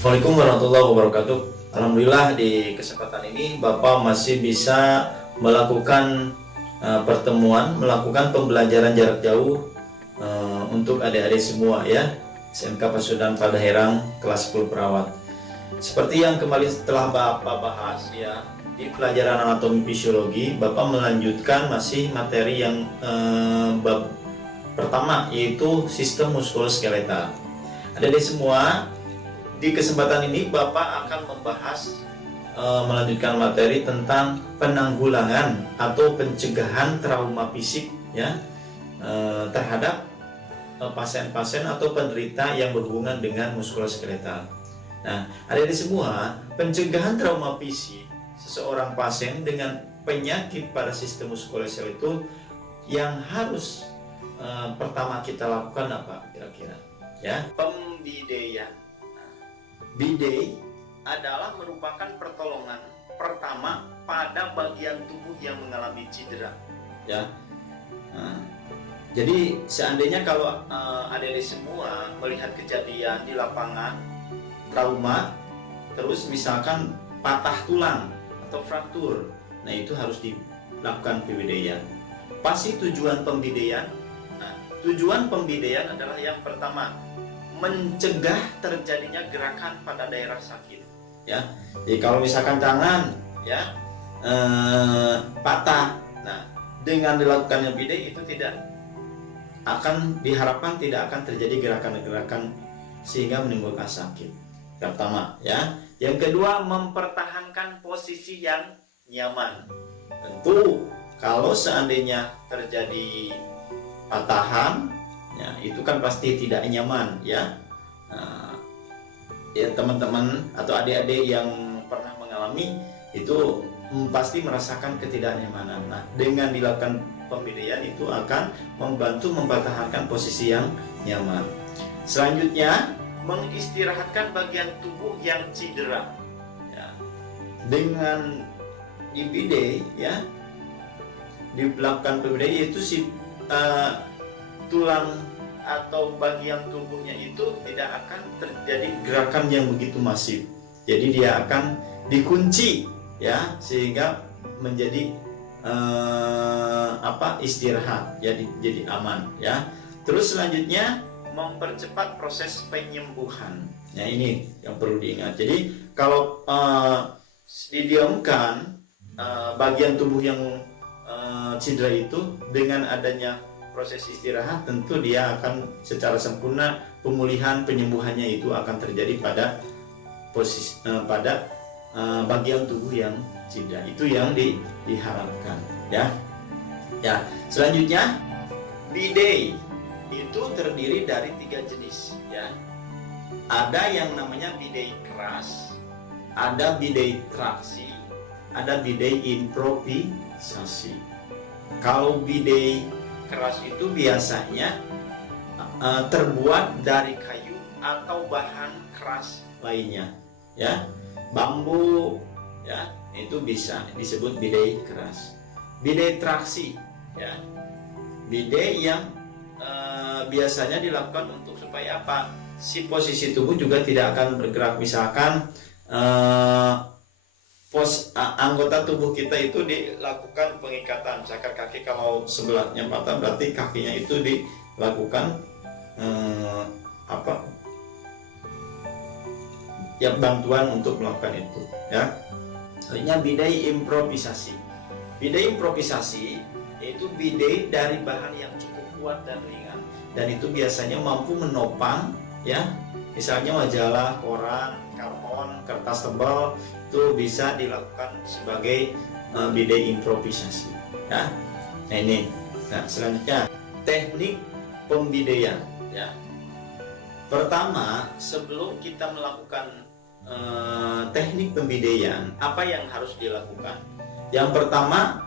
Assalamualaikum warahmatullahi wabarakatuh. Alhamdulillah di kesempatan ini Bapak masih bisa melakukan melakukan pembelajaran jarak jauh untuk adik-adik semua ya, SMK Pasundan Padaherang kelas 10 perawat. Seperti yang kemarin telah Bapak bahas ya, di pelajaran anatomi fisiologi Bapak melanjutkan masih materi yang bab pertama, yaitu sistem muskuloskeletal. Adik-adik semua, di kesempatan ini Bapak akan membahas melanjutkan materi tentang penanggulangan atau pencegahan trauma fisik ya, terhadap pasien-pasien atau penderita yang berhubungan dengan muskuloskeletal. Nah, adik-adik semua, pencegahan trauma fisik seseorang pasien dengan penyakit pada sistem muskuloskeletal itu yang harus pertama kita lakukan apa kira-kira? Ya, pembidaian. Biday adalah merupakan pertolongan pertama pada bagian tubuh yang mengalami cedera. Ya. Nah, jadi seandainya kalau adik-adik semua melihat kejadian di lapangan trauma, terus misalkan patah tulang atau fraktur, nah itu harus dilakukan pembidaian. Pasti tujuan pembidaian. Nah, tujuan pembidaian adalah yang pertama, mencegah terjadinya gerakan pada daerah sakit ya. Jadi kalau misalkan tangan ya patah, nah dengan dilakukannya bidai itu diharapkan tidak akan terjadi gerakan-gerakan sehingga menimbulkan sakit. Yang pertama ya. Yang kedua, mempertahankan posisi yang nyaman. Tentu kalau seandainya terjadi patahan ya, itu kan pasti tidak nyaman ya. Nah, ya teman-teman atau adik-adik yang pernah mengalami itu pasti merasakan ketidaknyamanan. Nah, dengan dilakukan pembidaian itu akan membantu mempertahankan posisi yang nyaman. Selanjutnya, mengistirahatkan bagian tubuh yang cedera. Ya. Dengan dibidai ya, dilakukan pembidaian yaitu tulang atau bagian tubuhnya itu tidak akan terjadi gerakan yang begitu masif. Jadi dia akan dikunci ya, sehingga menjadi istirahat, jadi aman ya. Terus selanjutnya, mempercepat proses penyembuhan. Nah, ini yang perlu diingat. Jadi kalau didiamkan bagian tubuh yang cedera itu, dengan adanya proses istirahat, tentu dia akan secara sempurna pemulihan penyembuhannya itu akan terjadi pada bagian tubuh yang cedera. Itu yang diharapkan ya. Ya, selanjutnya biday itu terdiri dari 3 jenis ya. Ada yang namanya biday keras, ada biday traksi, ada biday improvisasi. Kalau biday keras itu biasanya terbuat dari kayu atau bahan keras lainnya ya, bambu ya, itu bisa disebut biday keras. Biday traksi ya, biday yang biasanya dilakukan untuk supaya apa, si posisi tubuh juga tidak akan bergerak. Misalkan anggota tubuh kita itu dilakukan pengikatan, misalkan kaki kalau sebelahnya patah berarti kakinya itu dilakukan bantuan untuk melakukan itu ya. Selanjutnya biday improvisasi. Biday improvisasi yaitu biday dari bahan yang cukup kuat dan ringan, dan itu biasanya mampu menopang ya, misalnya majalah, koran, karton, kertas tebal, itu bisa dilakukan sebagai biday improvisasi ya. Nah ini, nah selanjutnya teknik pembidaian ya. Pertama, sebelum kita melakukan teknik pembidaian, apa yang harus dilakukan? Yang pertama,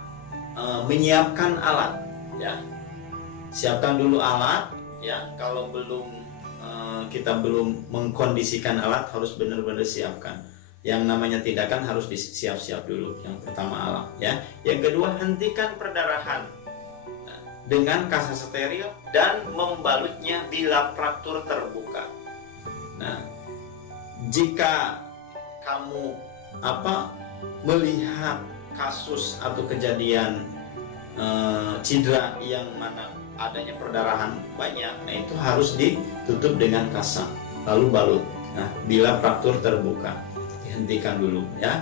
menyiapkan alat ya. Siapkan dulu alat ya. Kalau kita belum mengkondisikan alat, harus benar-benar siapkan. Yang namanya tindakan harus disiap-siap dulu. Yang pertama alat ya. Yang kedua, hentikan perdarahan dengan kasa steril dan membalutnya bila fraktur terbuka. Nah, jika kamu melihat kasus atau kejadian cedera yang mana adanya perdarahan banyak, nah itu harus ditutup dengan kasar lalu balut. Nah, bila fraktur terbuka, dihentikan dulu ya.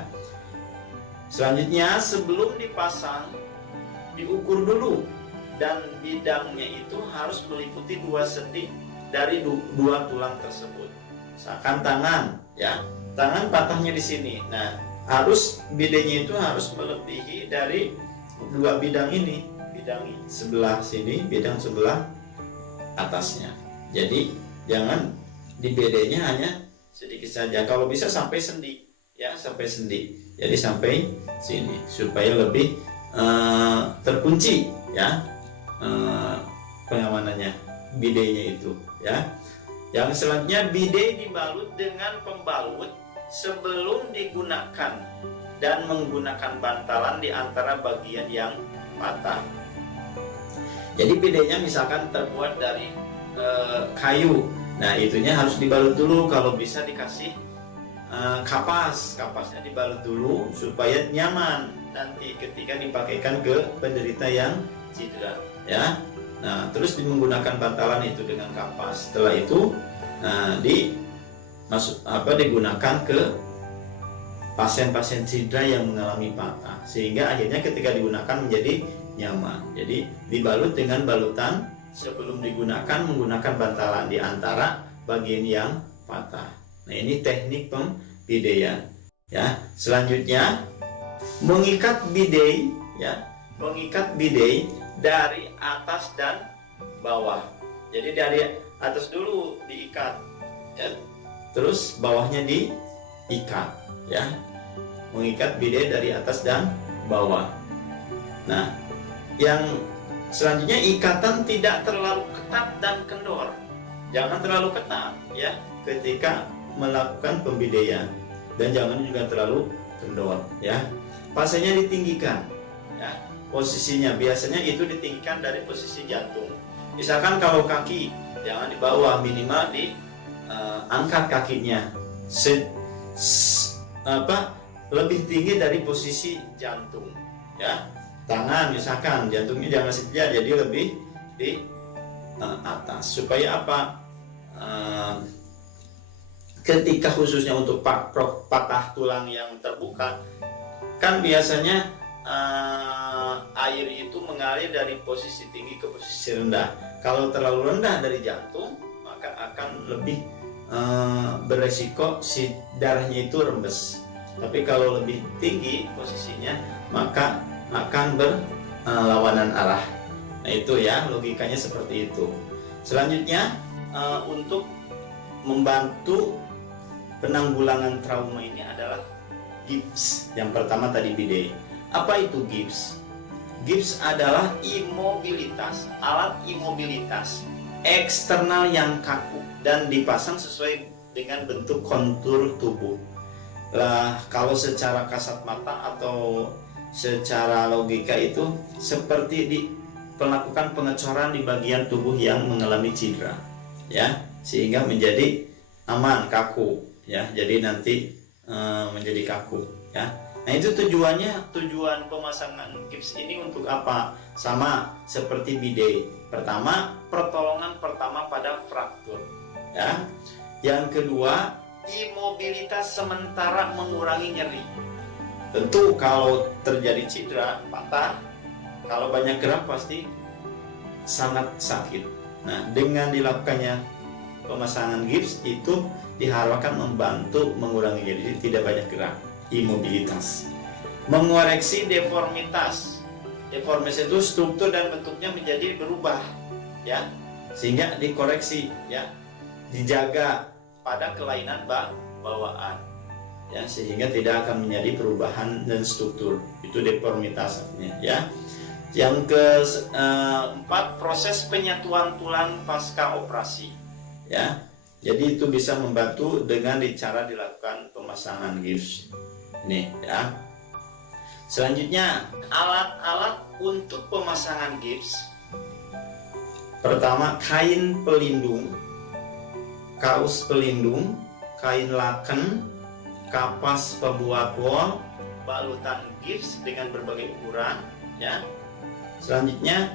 Selanjutnya, sebelum dipasang, diukur dulu, dan bidangnya itu harus meliputi 2 senti dari dua tulang tersebut. Misalkan tangan, ya, tangan patahnya di sini. Nah, harus bidangnya itu harus melebihi dari 2 bidang ini, bidang sebelah sini, bidang sebelah atasnya. Jadi jangan di BD-nya hanya sedikit saja. Kalau bisa sampai sendi, ya, sampai sendi. Jadi sampai sini supaya lebih terkunci, ya, pengamanannya bidenya itu, ya. Yang selanjutnya, bide dibalut dengan pembalut sebelum digunakan dan menggunakan bantalan di antara bagian yang patah. Jadi bidenya misalkan terbuat dari kayu, nah itunya harus dibalut dulu. Kalau bisa dikasih kapasnya dibalut dulu supaya nyaman nanti ketika dipakaikan ke penderita yang cedera, ya. Nah, terus menggunakan bantalan itu dengan kapas. Setelah itu, nah, digunakan ke pasien-pasien cedera yang mengalami patah, sehingga akhirnya ketika digunakan menjadi nyaman. Jadi dibalut dengan balutan sebelum digunakan, menggunakan bantalan di antara bagian yang patah. Nah, ini teknik pembidean, ya. Selanjutnya, mengikat bide, ya, mengikat bide dari atas dan bawah. Jadi dari atas dulu diikat, ya, terus bawahnya diikat, ya. Mengikat bide dari atas dan bawah. Nah, yang selanjutnya, ikatan tidak terlalu ketat dan kendor. Jangan terlalu ketat, ya, ketika melakukan pembidean, dan jangan juga terlalu kendor, ya. Pasiennya ditinggikan, ya. Posisinya biasanya itu ditinggikan dari posisi jantung. Misalkan kalau kaki, jangan di bawah, minimal angkat kakinya lebih tinggi dari posisi jantung, ya. Tangan misalkan jantungnya jangan sejajar, jadi lebih di atas. Supaya apa? Ketika khususnya untuk patah tulang yang terbuka, kan biasanya air itu mengalir dari posisi tinggi ke posisi rendah. Kalau terlalu rendah dari jantung, maka akan lebih beresiko si darahnya itu rembes. Tapi kalau lebih tinggi posisinya, maka akan berlawanan arah. Nah, itu ya, logikanya seperti itu. Selanjutnya, untuk membantu penanggulangan trauma ini adalah gips. Yang pertama tadi bide. Apa itu gips? Gips adalah imobilitas, alat imobilitas eksternal yang kaku dan dipasang sesuai dengan bentuk kontur tubuh. Lah, kalau secara kasat mata atau secara logika itu seperti melakukan pengecoran di bagian tubuh yang mengalami cedera, ya, sehingga menjadi aman, kaku, ya. Jadi nanti menjadi kaku, ya. Nah, itu tujuan pemasangan gips ini untuk apa? Sama seperti bide. Pertama, pertolongan pertama pada fraktur, ya. Yang kedua, imobilitas sementara, mengurangi nyeri. Tentu kalau terjadi cedera, patah, kalau banyak gerak pasti sangat sakit. Nah, dengan dilakukannya pemasangan gips itu diharapkan membantu mengurangi nyeri, jadi tidak banyak gerak. Imobilitas, mengoreksi deformitas. Deformitas itu struktur dan bentuknya menjadi berubah, ya, sehingga dikoreksi, ya, dijaga pada kelainan bawaan, ya, sehingga tidak akan menjadi perubahan dan struktur. Itu deformitasnya, ya. Yang keempat, proses penyatuan tulang pasca operasi, ya. Jadi itu bisa membantu dengan cara dilakukan pemasangan gips. Ini, ya. Selanjutnya, alat-alat untuk pemasangan gips. Pertama, kain pelindung, kaos pelindung, kain laken, kapas pembuat wol, balutan gips dengan berbagai ukuran, ya. Selanjutnya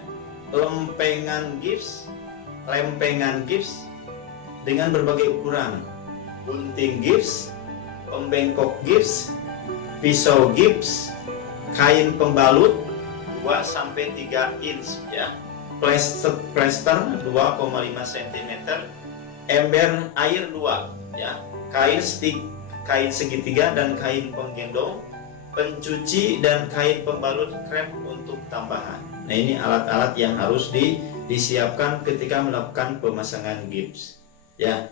lempengan gips dengan berbagai ukuran, gunting gips, pembengkok gips, pisau gips, kain pembalut 2-3 inch, ya. Plester 2,5 cm, ember air 2, ya. Kain stick, kain segitiga dan kain penggendong, pencuci dan kain pembalut krem untuk tambahan. Nah, ini alat-alat yang harus disiapkan ketika melakukan pemasangan gips, ya.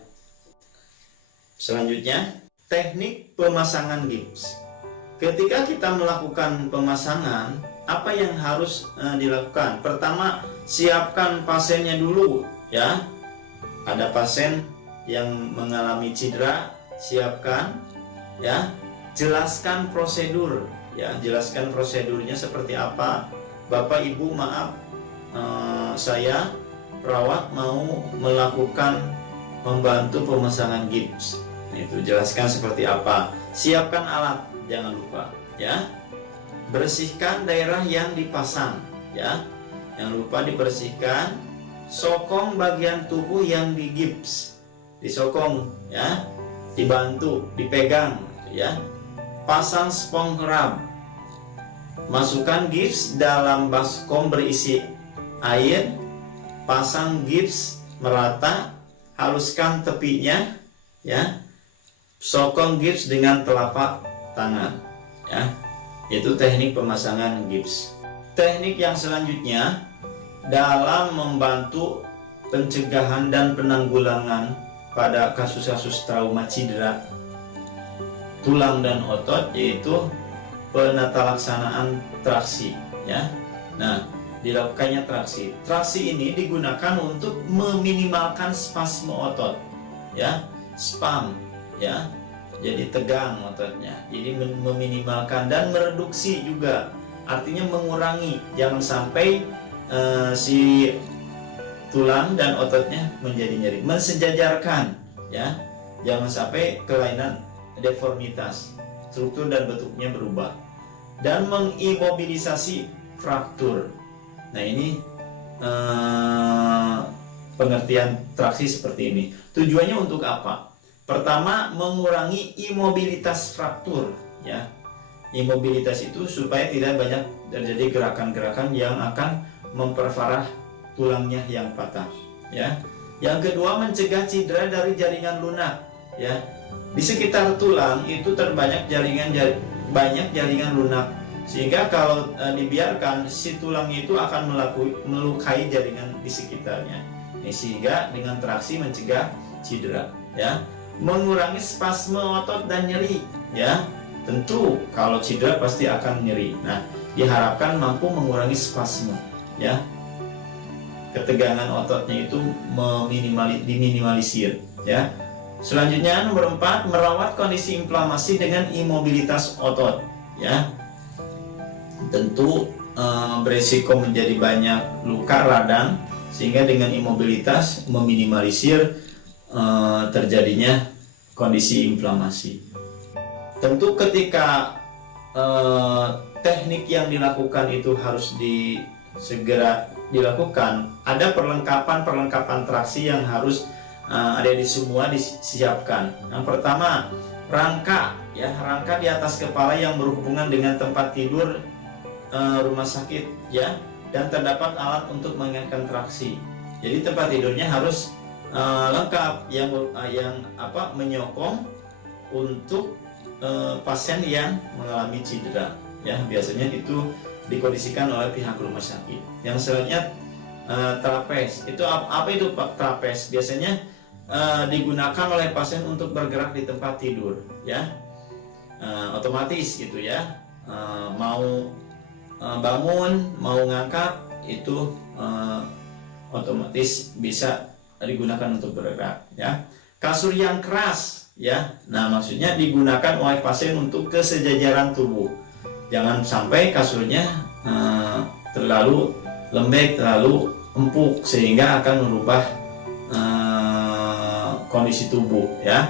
Selanjutnya, teknik pemasangan gips. Ketika kita melakukan pemasangan, apa yang harus dilakukan? Pertama, siapkan pasiennya dulu, ya. Ada pasien yang mengalami cedera, siapkan, ya. Jelaskan prosedur, ya. Jelaskan prosedurnya seperti apa. Bapak Ibu, maaf, saya perawat mau melakukan membantu pemasangan gips. Nah, itu jelaskan seperti apa. Siapkan alat, jangan lupa, ya. Bersihkan daerah yang dipasang, ya. Jangan lupa dibersihkan. Sokong bagian tubuh yang digips, disokong, ya. Dibantu, dipegang, ya. Pasang spons rub. Masukkan gips dalam baskom berisi air, pasang gips merata, haluskan tepinya, ya. Sokong gips dengan telapak tangan, ya. Itu teknik pemasangan gips. Teknik yang selanjutnya dalam membantu pencegahan dan penanggulangan pada kasus-kasus trauma cedera tulang dan otot, yaitu penatalaksanaan traksi, ya. Nah, dilakukannya traksi. Traksi ini digunakan untuk meminimalkan spasme otot, ya. Spam, ya. Jadi tegang ototnya. Jadi meminimalkan dan mereduksi juga. Artinya mengurangi, jangan sampai si tulang dan ototnya menjadi nyeri. Mensejajarkan, ya. Jangan sampai kelainan deformitas, struktur dan bentuknya berubah. Dan mengimobilisasi fraktur. Nah, ini pengertian traksi seperti ini. Tujuannya untuk apa? Pertama, mengurangi imobilitas fraktur, ya. Imobilitas itu supaya tidak banyak terjadi gerakan-gerakan yang akan memperparah tulangnya yang patah, ya. Yang kedua, mencegah cedera dari jaringan lunak, ya. Di sekitar tulang itu terbanyak banyak jaringan lunak, sehingga kalau dibiarkan, si tulang itu akan melukai jaringan di sekitarnya. Sehingga dengan traksi mencegah cedera, ya. Mengurangi spasme otot dan nyeri, ya. Tentu kalau cedera pasti akan nyeri. Nah, diharapkan mampu mengurangi spasme, ya. Ketegangan ototnya itu diminimalisir, ya. Selanjutnya nomor 4, merawat kondisi inflamasi dengan imobilitas otot, ya. Tentu beresiko menjadi banyak luka radang, sehingga dengan imobilitas meminimalisir terjadinya kondisi inflamasi. Tentu ketika teknik yang dilakukan itu harus segera dilakukan, ada perlengkapan traksi yang harus ada di semua disiapkan. Yang pertama, rangka, ya. Rangka di atas kepala yang berhubungan dengan tempat tidur rumah sakit, ya. Dan terdapat alat untuk mengingatkan traksi. Jadi tempat tidurnya harus lengkap, yang menyokong untuk pasien yang mengalami cedera, ya. Biasanya itu dikondisikan oleh pihak rumah sakit. Yang selanjutnya trapes. Itu apa itu Pak trapes? Biasanya digunakan oleh pasien untuk bergerak di tempat tidur, ya. Otomatis gitu, ya. Mau bangun, mau ngangkat, itu otomatis bisa digunakan untuk bergerak, ya. Kasur yang keras, ya. Nah, maksudnya digunakan oleh pasien untuk kesejajaran tubuh. Jangan sampai kasurnya terlalu lembek, terlalu empuk, sehingga akan merubah kondisi tubuh, ya.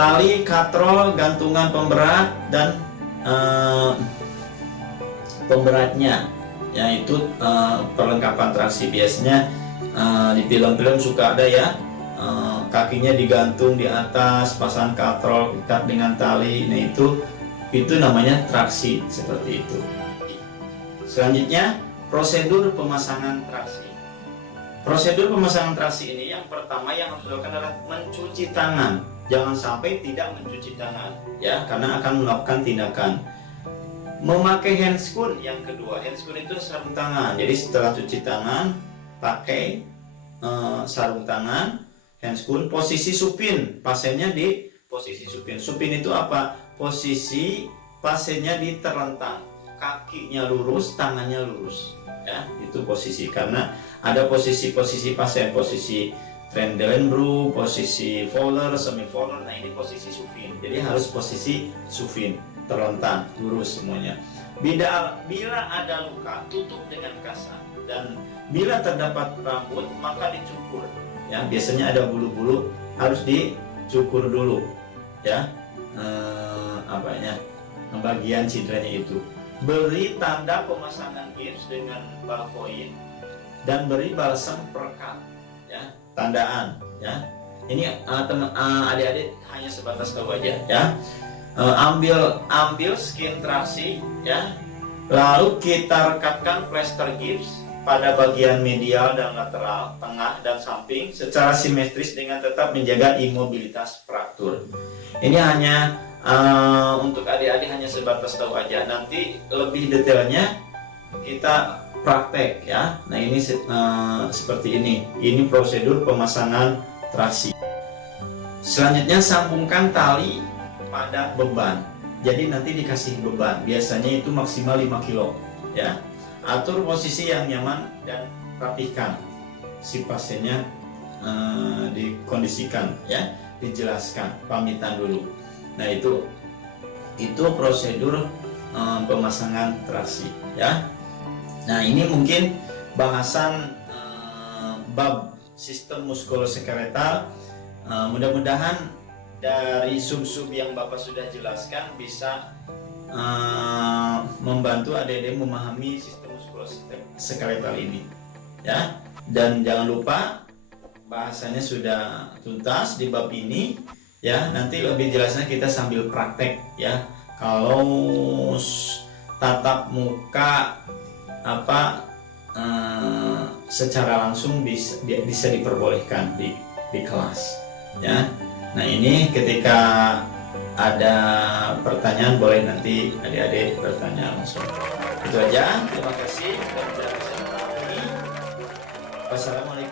tali, katrol, gantungan pemberat, dan pemberatnya, yaitu perlengkapan traksi. Biasanya di film-film suka ada ya, kakinya digantung di atas, pasang katrol, ikat dengan tali. Nah itu namanya traksi, seperti itu. Selanjutnya, prosedur pemasangan traksi. Prosedur pemasangan traksi ini yang pertama yang harus dilakukan adalah mencuci tangan. Jangan sampai tidak mencuci tangan, ya, karena akan melakukan tindakan. Memakai handscoon yang kedua. Handscoon itu sarung tangan. Jadi setelah cuci tangan, pakai sarung tangan, handscoon, posisi supin. Pasiennya di posisi supin. Supin itu apa? Posisi pasiennya diterlentang, kakinya lurus, tangannya lurus. Ya, itu posisi. Karena ada posisi-posisi pasien, posisi Trendelenbroek, posisi Fowler, semi Fowler. Nah, ini posisi supin. Jadi harus posisi supin, terlentang, lurus semuanya. Bila ada luka, tutup dengan kasar. Dan bila terdapat rambut, maka dicukur. Ya, biasanya ada bulu-bulu, harus dicukur dulu. Ya, bagian cederanya itu. Beri tanda pemasangan gips dengan balvoin dan beri balsam perekat, ya, tandaan, ya. Ini adik-adik hanya sebatas tahu aja, ya. Ambil skin traksi, ya, lalu kita rekatkan plester gips pada bagian medial dan lateral, tengah dan samping secara simetris dengan tetap menjaga imobilitas fraktur. Ini hanya untuk adik-adik hanya sebatas tahu aja. Nanti lebih detailnya kita praktek, ya. Nah, ini seperti ini. Ini prosedur pemasangan traksi. Selanjutnya, sambungkan tali pada beban. Jadi nanti dikasih beban. Biasanya itu maksimal 5 kilo, ya. Atur posisi yang nyaman dan rapihkan. Si pasiennya dikondisikan, ya, dijelaskan, pamitan dulu. Nah, itu prosedur pemasangan traksi, ya. Nah, ini mungkin bahasan bab sistem muskuloskeletal. Mudah-mudahan dari sub-sub yang Bapak sudah jelaskan bisa membantu adik-adik memahami sistem muskuloskeletal ini, ya. Dan jangan lupa bahasanya sudah tuntas di bab ini, ya. Nanti lebih jelasnya kita sambil praktek, ya. Kalau tatap muka secara langsung bisa diperbolehkan di kelas, ya. Nah, ini ketika ada pertanyaan boleh nanti adik-adik bertanya langsung. Itu aja. Terima kasih sudah bisa memahami. Wassalamualaikum.